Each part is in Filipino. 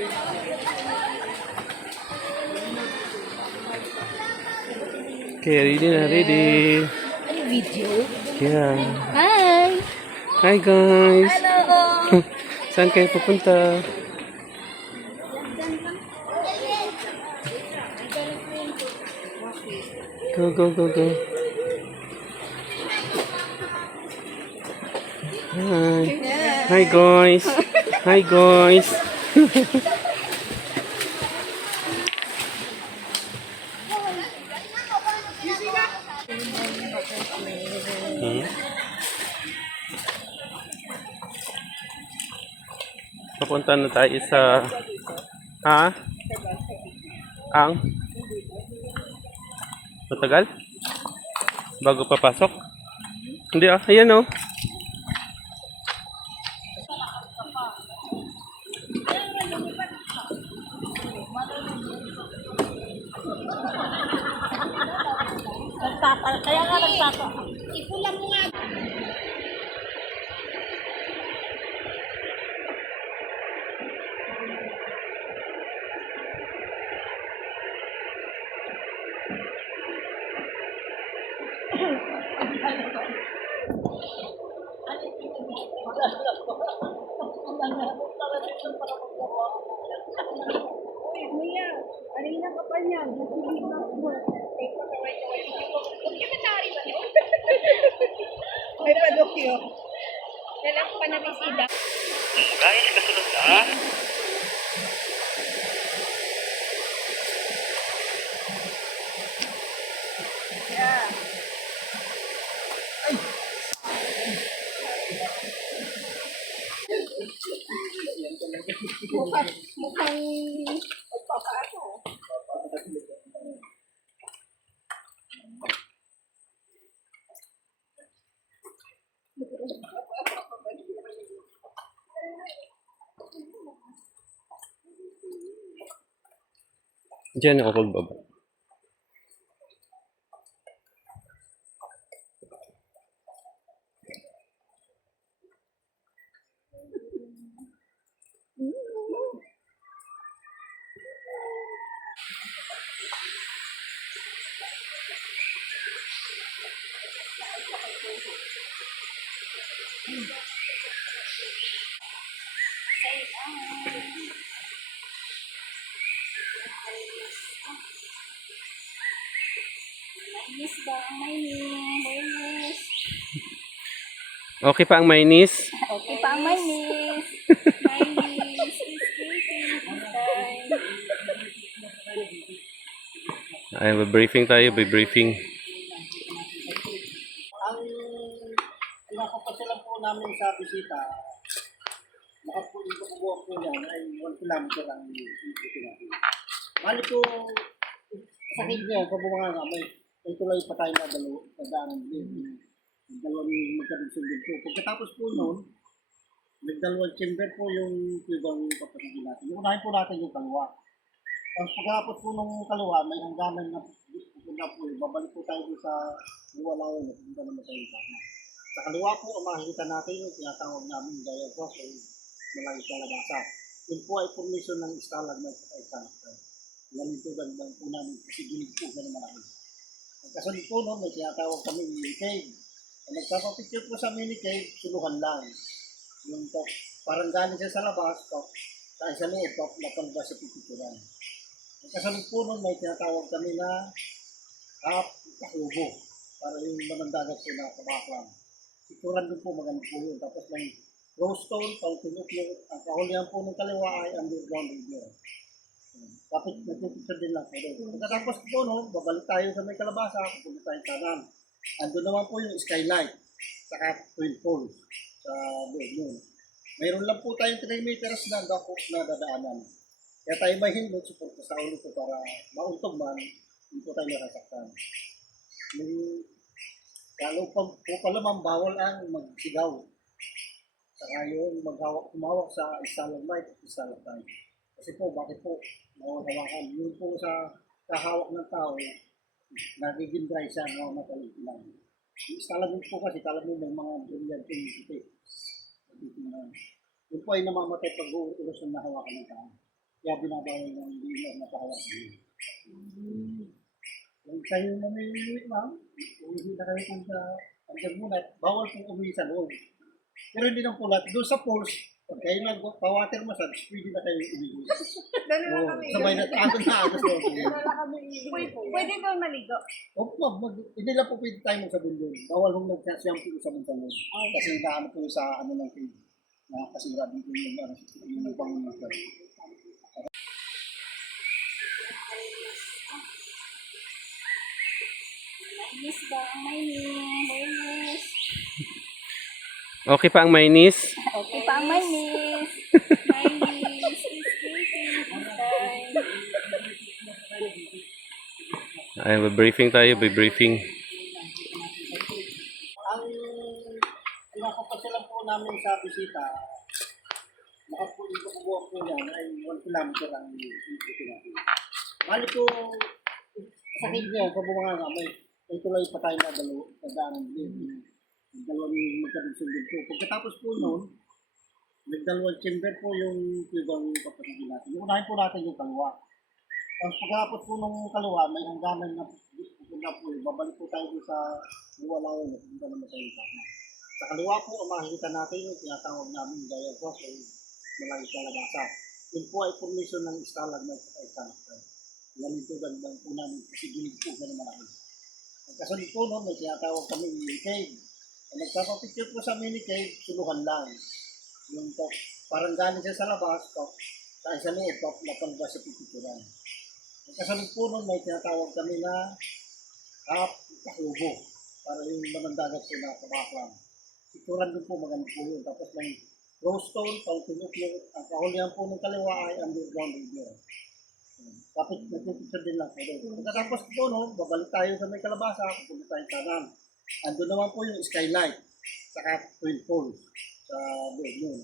Okay, ready na, ready. Ano video? Yeah. Hi! Hi guys. Hello! Saan kayo pupunta? Go, go, go, go. Hi. Hi guys. Hi guys. Hmm? Papunta na tayo sa ang matagal bago papasok. Hindi ayan oh. Kaya nga nagtato. Ipula mo nga. Kanina ka pa niyan. May padokyo. Dalang panabisida. Guys, kasunod na. Mukhang magpapaako. Diyan ako baba. Mainis ba ang mainis? Okay pa ang mainis? Okay pa ang mainis. Mainis is sleeping time. Ay, briefing tayo, briefing. Ang pinapapasyalan po namin sa bisita, makapunin po yan ay 1 kilometer ang ito natin. Bali po, sa kanya, sa bumanga, may tulay pa tayo na dalawang din. Dalawang magkabigsundin po. Pagkatapos po noon, nagdalawang chamber po yung ibang papasigin natin. Unahin po natin yung kaliwa. Tapos pagkatapos po nung kaliwa, may hangganan na po, babalik po tayo sa luwalayan na punta naman tayo sana. Sa kaliwa po, ang makikita natin yung tinatawag namin gaya po sa malaki kalabasa. Yun po ay formation ng stalagmite at stalactite. Yan ito gandang po namin kasi ginig po ganun malaki. Ang kasunod po noon, may tinatawag kami mini cave. Ang nagpapapicture po sa mini cave, suluhan lang. Yung top, parang galing siya sa labas, top, kahit sa loob, top, napalabas sa pipicturan. Ang kasunod po noon, may tinatawag kami na kahubo. Para yung namandagat po na kabaklang. Picturan din po, maganda po yun. Tapos may rose stone, pautunok-lukot. Ang kahulihan po ng kaliwa ay underground river. Tapos nagpipicture din lang po doon. Pagkatapos po no, babalik tayo sa may kalabasa, pupunta tayo kanan. Andun naman po yung skylight, saka twin falls sa loob nun. Mayroon lang po tayong 3 meters na dako na dadaanan. Kaya tayo may hindot, suporta sa ulo ko para mauntog man, hindi po tayo nakasaktan. Lalo po pala ma'am, bawal ang magsigaw. Saka yun, humawak sa stalagmite at stalactite. Kasi po, bakit po hawakan? Yun po sa kahawak ng tao, nagiging dry siya, mamamatay lang. Yung stalagmite po kasi, talagang may mga brilliant yung yun po ay namamatay pag ulos ng nahawakan ng tao. Kaya binabayan ng dealer na tawag. Kung kayo mamimili, ma'am, uwi na kayo kung sa hanggang muna, bawal pong umuwi sa loob. Pero hindi ng pulat. Doon sa pools, pag kayo nagpa-water massage, pwede na kayo umuwi. Gano'n lang Oo, kami. sabay na, agos na agos na. Gano'n lang kami. Pwede daw maligo. Opo, ma'am, hindi lang po pwede tayo magsabon doon. Bawal hong nagsasyampo sa mga loob. Kasi naano po sa ano ng cave. Nakakasira dito yung pangunasan. Mainis ba? Mainis. Okay pa ang mainis? Okay pa ang mainis. Mainis is skating. Ay, briefing tayo, briefing. Ang pinapapasyalan po namin sa bisita, makapulibubuhan po yan ay 1 kilometer ang ikot natin. Bali po, sa kanya, pabunganga, may tulay pa tayo na dalawang magkabisundin po. Pagkatapos po noon, nagdalawang chamber po yung ibang kapatid natin. Yung unahin po natin yung kaliwa. Tapos pagkatapos po nung kaliwa, may hangganan na po, babalik po tayo sa luwalayan at hindi naman tayo sana. Sa kaliwa po, ang makikita natin yung tinatawag namin gaya po sa malaking kalabasa. Yun po ay formation ng stalagmite at stalactite. Yan ito dagdag po namin kasi gilig po na malaki. Pagkasunod po noon, may tinatawag kami mini cave. Ang nagpapapicture po sa mini cave, suluhan lang. Yung top, parang galing siya sa labas, top, sa loob, top, napalabas sa pipicturan. Pagkasunod po noon, may tinatawag kami na half kakubo. Para yung manandagat po na kabaklang. Picturan din po maganda po yun. Tapos may rose stone, fountain of youth. Ang kahulihan po ng kaliwa ay underground river. Tapos nagpipicture din lang po doon. Pagkatapos po no, babalik tayo sa may kalabasa, pupunta tayo kanan. Ando naman po yung skylight, saka twin poles sa loob yun.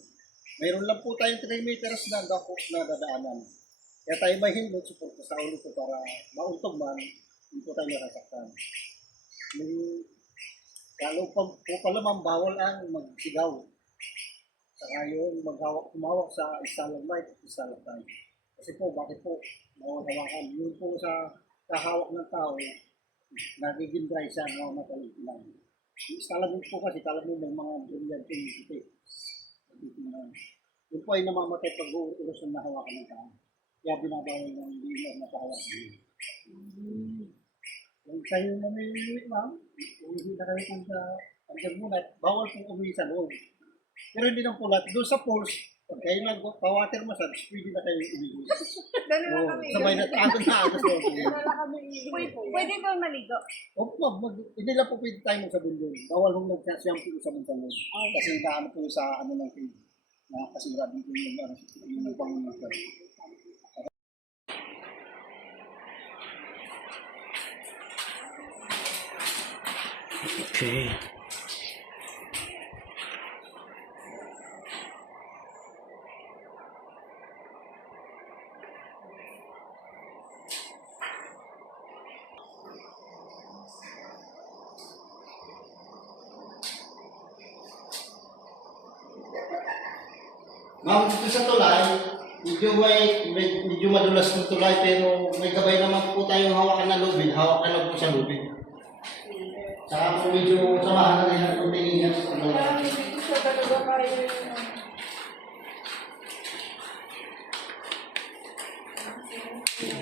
Mayroon lang po tayong 3 meters na dako na dadaanan. Kaya tayo may hindot, support sa ulo ko para mauntog man, hindi po tayo nakasaktan. Lalo po pala ma'am, bawal ang magsigaw. Saka yun, kumawak sa stalagmite at stalactite. Kasi po, bakit po, mawawakan. Yun po sa kahawak ng tao, nagiging dry siya, mamamatay lang. Yung stalagmite po kasi, talagang may mga brilliant yung puti. Yun po ay namamatay pag uurus ng nahawakan ng tao. Kaya binabawal ng dealer na pahawakan. Kung kayo mamimili, ma'am, uwi na kayo kung sa hanggang muna, bawal pong umuwi sa loob. Pero hindi ng pulat. Doon sa pools, pag kayo nagpa-water massage, pwede na kayo umuwi. Gano'n lang kami. Sabay na agos na agos na. Gano'n lang kami. Pwede daw maligo. Opo, ma'am, hindi lang po pwede tayo magsabon doon. Bawal hong nagsasyampo sa mga loob. Kasi naano po sa ano ng cave. Nakakasira dito yung pangunasan. Okay. Ma'am, dito sa tulay, medyo madulas ng tulay pero may gabay naman po tayong hawakan na lubid. Hawakan na po sa lubid. Saka po medyo samahan na rin ang tingin niya sa tulay. Siya talaga kayo.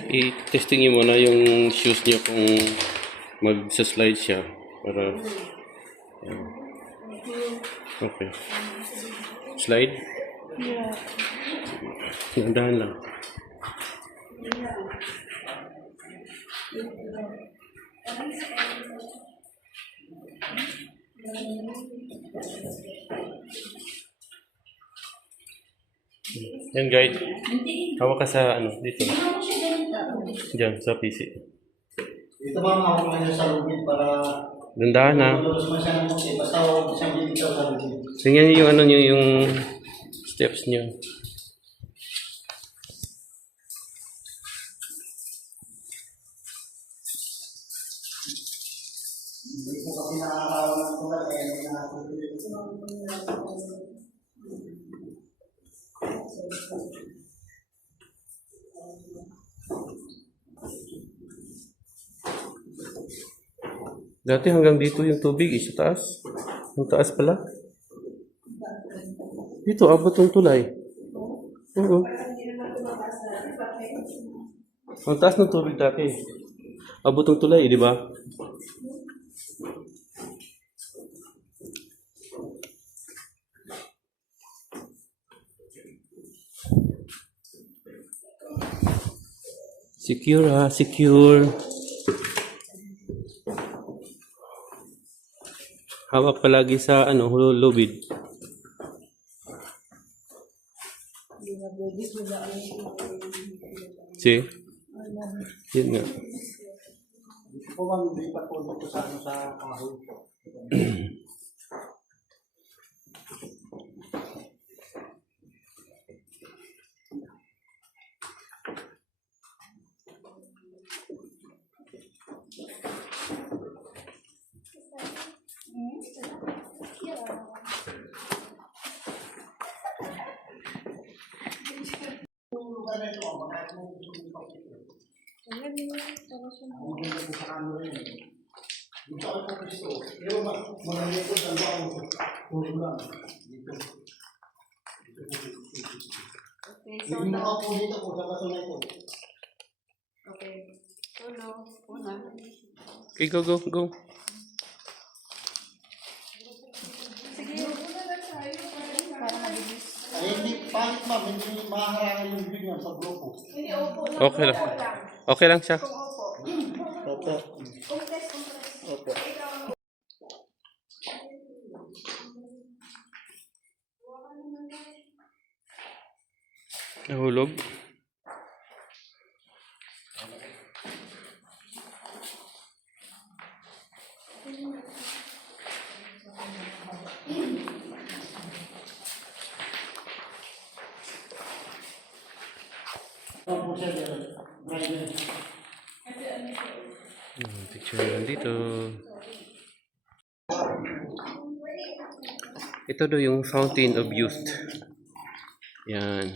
I-testing niyo muna yung shoes niyo kung magsa-slide siya para okay. Slide? Yeah. Dahan lang. Yan guide. Hawak ka sa ano, dito. Diyan, sa PC. Ito ma'am, hawak na niya sa lubid para Dandahan na. madulas man siya ng kasi. Basta huwag siyang bibitaw sa lubid. Tingnan niyo yung ano niyo, yung steps niyo. Hindi po kasi nakakaroon ng tulad kaya hindi nakakatuloy. Dati hanggang dito yung tubig, sa taas. Yung taas pala. Dito, abot yung tulay. Oo. Ang taas ng tubig dati. Abot yung tulay, di ba? Secure ha, secure. Hawak palagi sa lubid. See? Yun nga. Kung ang lipat po dito sa kahoy. Dito ako po Kristo. Pero mga likod ang baong puro lang. Dito. Okay, so Yung nakaupo dito po sa kaso na ito. okay. Solo. Una. Okay, go, go, go. Sige. Para mabilis. Ay, hindi, pangit ma'am, hindi mahaharangan yung view niya sa grupo. Okay lang. Okay lang siya. Opo. Opo. Nahulog. Opo sir, driver. Picture naman dito. Ito daw yung Fountain of Youth. Yan.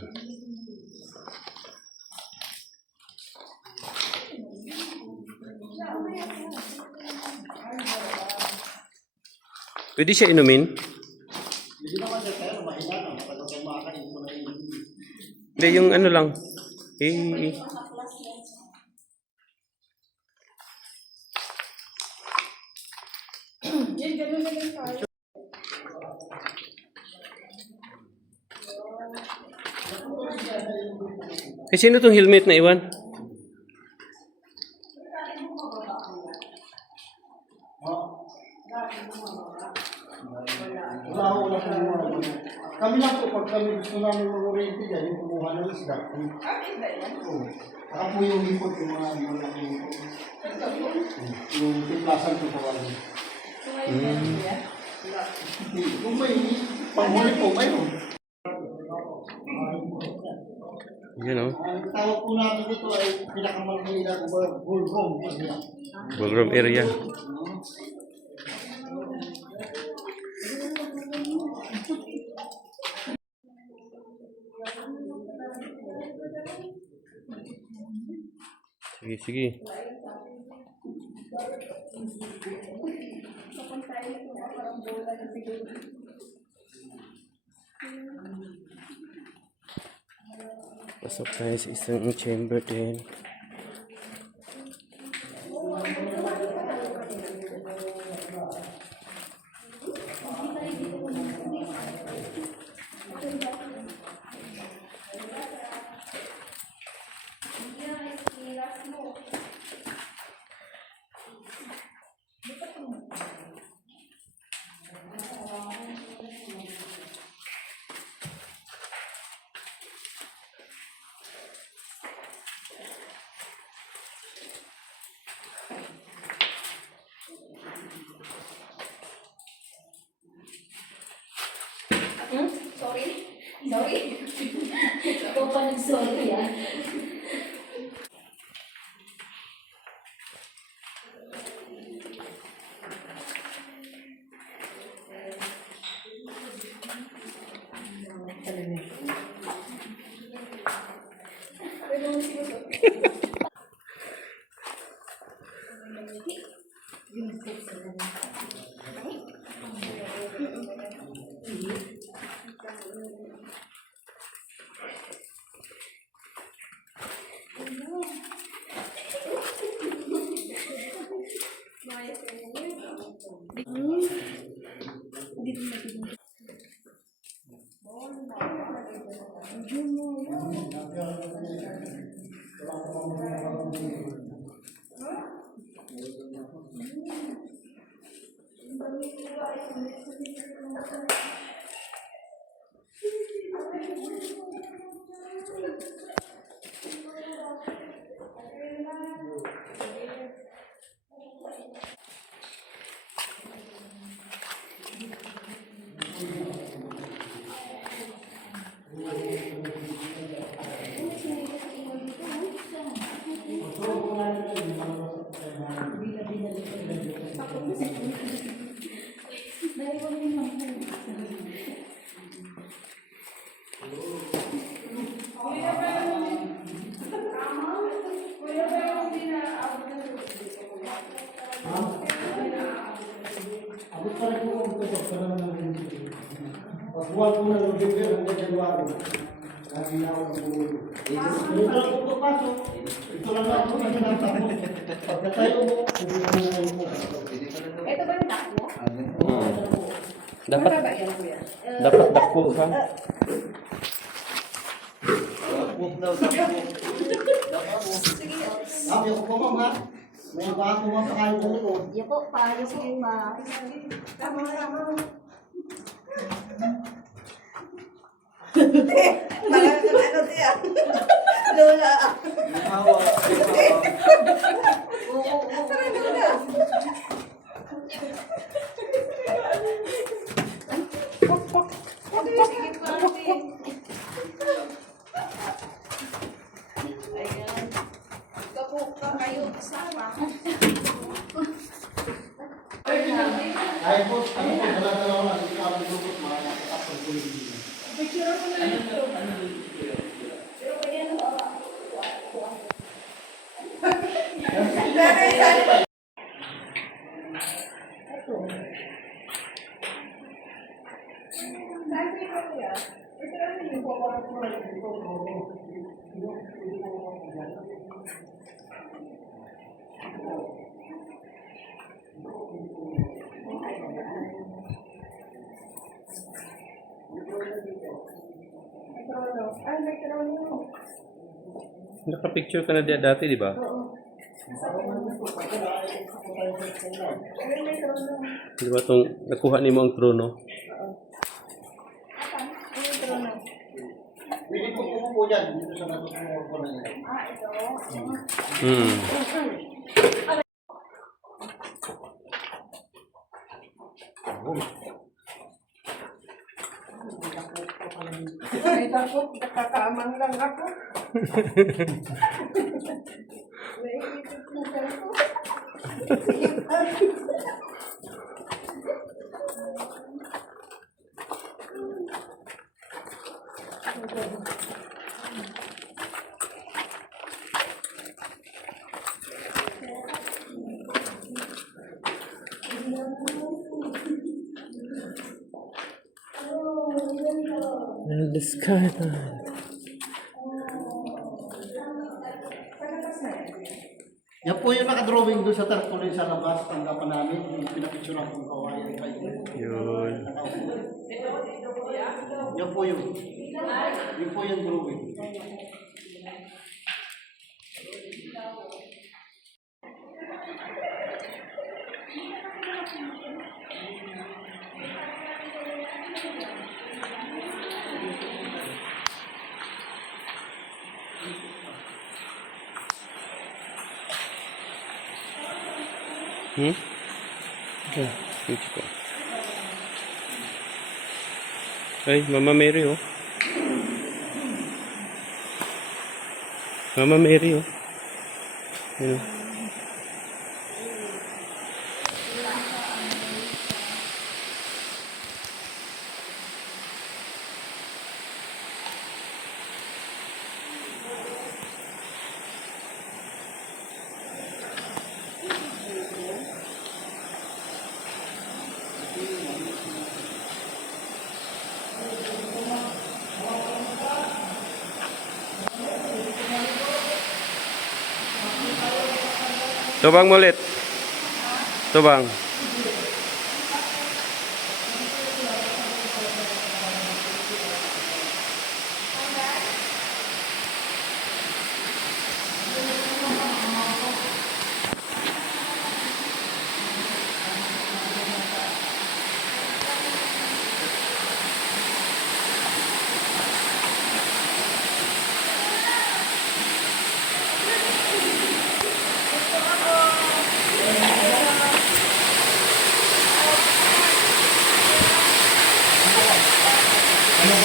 Pwede siya inumin? Hindi naman sir, pero mahina na. Kapag kayo makakain mo na yun. Hindi, yung ano lang. Eh, Yan, ganun na lang tayo. sino tong helmet na iwan? Wala ko na kumuha. Kami lang po, pag kami gusto namin mag-oriente dyan, yung kumuha ng isda. Oo. Saka po yung lipot, yung mga malaki yung tiplasan ko sa wala. Kung may panghuli po, mayroon. Yan o. Ang tawag po natin dito ay pinakamalaki na bullroom. Ballroom area. Sige, sige. Pasok tayo sa isang chamber din. Sorry? Sorry? Ikaw pa nag-sorry ah. Yung Abot pa rin po ang tutok sa naman ng pagbuwan po ng November hanggang January. Lagi na ako ng buwan. Ito lang po pasok. Ito lang ako na sinatapos. Pagkatayo mo, hindi mo na kayo mo. Ito ba yung takbo? Dapat, Mababa yan, kuya. dapat dakpo ka. Sabi ko po ma'am ha, may bago mapakain po ito. Yuko pa, yuko pa. Tama. Ano siya? Lola. Ayan. Kapok ka kayo kasama. Ay po, ano po, dala-dala lang, hindi ka ang lupot, mga nakakapag po yung hindi. Nakapicture ka na dati, di ba? Di ba itong nakuha ni mo ang trono? Pwede po po dyan, dito sa natutungo po na yan. Hmm. Ay, ako, nakakamang lang ako. Naiisip na ako. And the sky. Yan po yung nakadrawing doon sa tarpaulin sa labas, tanggapan namin, yung pinapicturean kong kawayan kayo. Yun. Yan po yun. Yun po yung drawing. Hmm? Okay. Switch ko. Ay, Mama Mary, oh. Mama Mary, oh. Yun. Tubang mulit. Tubang.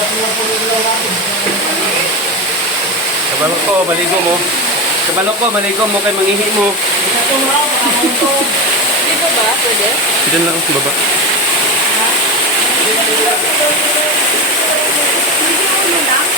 Kabalo ko, maligo mo. Kabalo ko, maligo mo kay mangihi mo. Dito ba? Pwede? Diyan lang sa baba. Ano lang?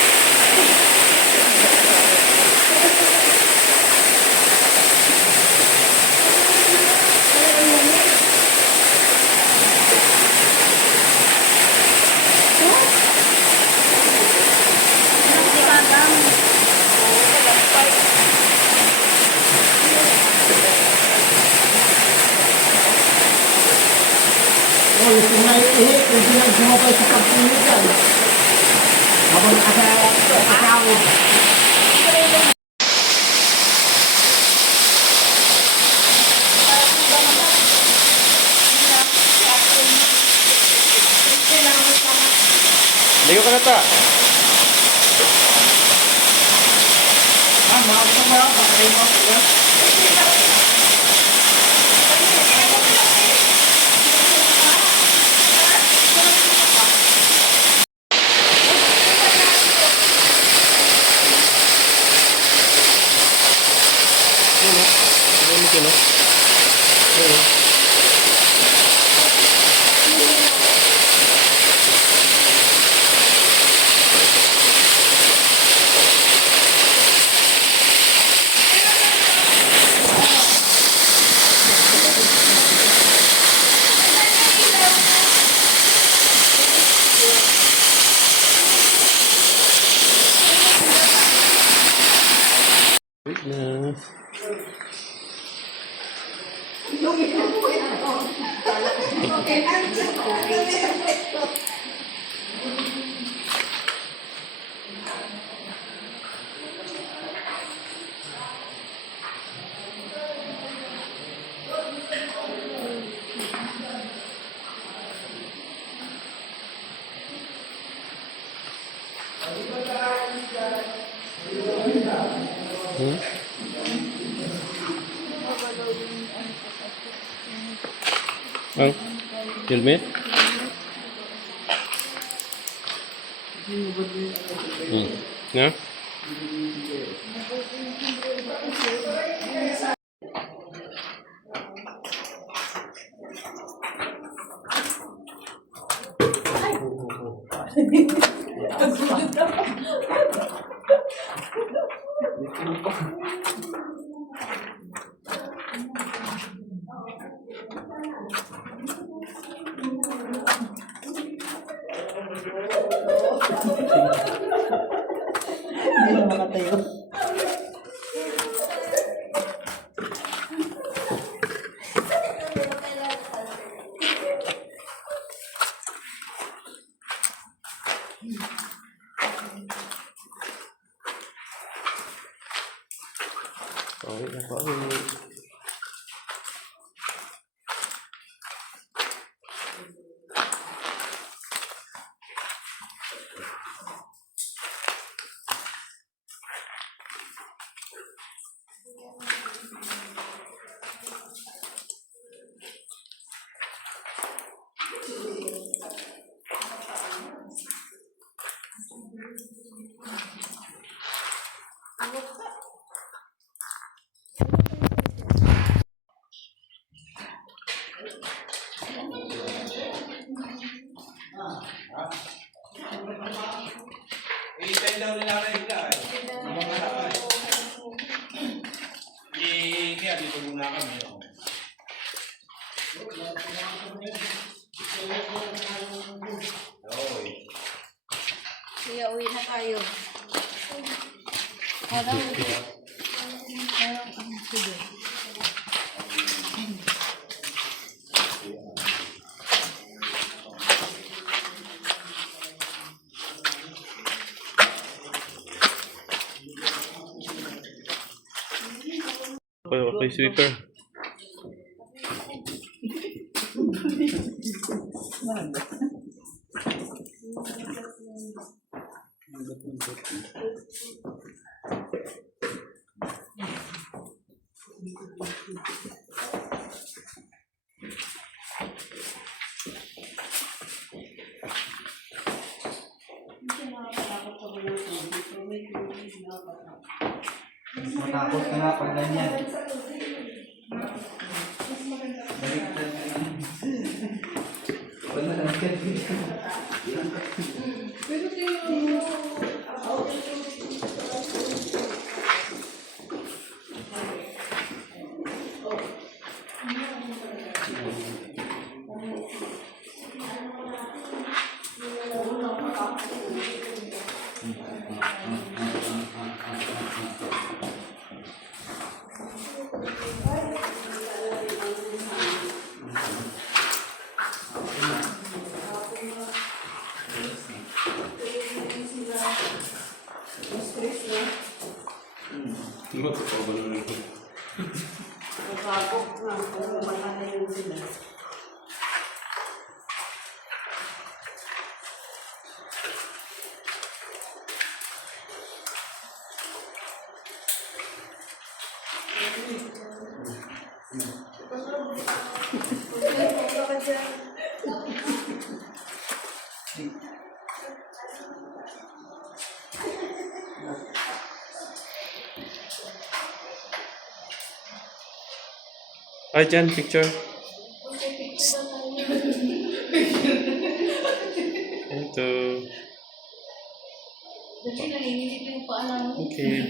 Oh, yung naiihit, yung sumapay sa pagpulit yan. Habang nakasawid. Ligo ka na ta. Ano ka no? Oo. Wait na. Hmm? Ang helmet? Na? Hindi na makatayo. Okay na pa. Kaya uwi na tayo. Ano? Sige. Okay, sweeper. Matakot ka nga pag ganyan. Baliktad ka na. Wala lang ka. Ay, dyan, picture. Ito. Kasi nanginginig yung paalam. Okay.